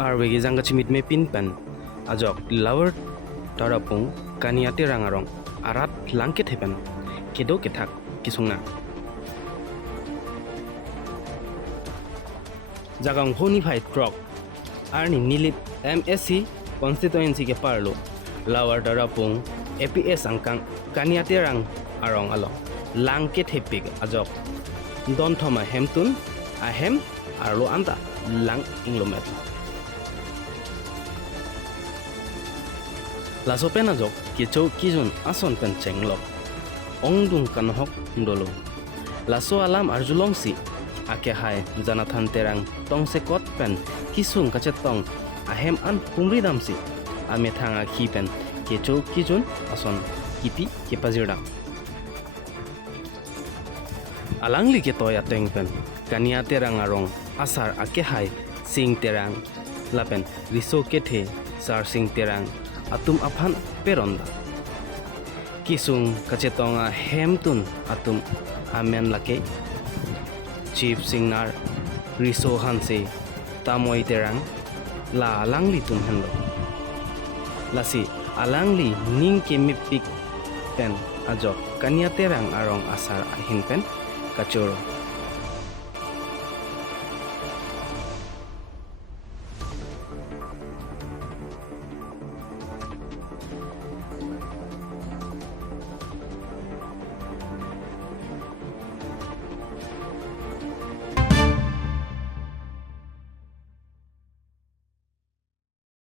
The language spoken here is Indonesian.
Arve Kejang kachimit me pin pen ajok lower tarapung kaniate rangarong arat langket hepen Kedo Kethak kisungna jagang honi fight krok arni nilip MSC constituency ke parlo lower tarapung APS angkang kaniate rang arong along langket hepik ajok don thoma hemtun ahem arlo anta lang inglomet laso pen ajok Kecho Kejun ason pen chenglok ongdung kanhok ndolo laso alam arjulong si ake hai janathan terang tong se kot pen kisung kachetong ahem an humridam si ame thanga khi pen Kecho Kejun ason kiti kepazirda alangli ke toya teng pen kania terang arong asar ake hai sing terang lapen riso kethe sar sing terang atum aphan peronda kisung kachetonga hemtun atum amen lake chief singnar riso hanse tamoi terang la alangli tum hendo lasi alangli ning kemipik pen ajok kania terang arong asar ahin pen kachoro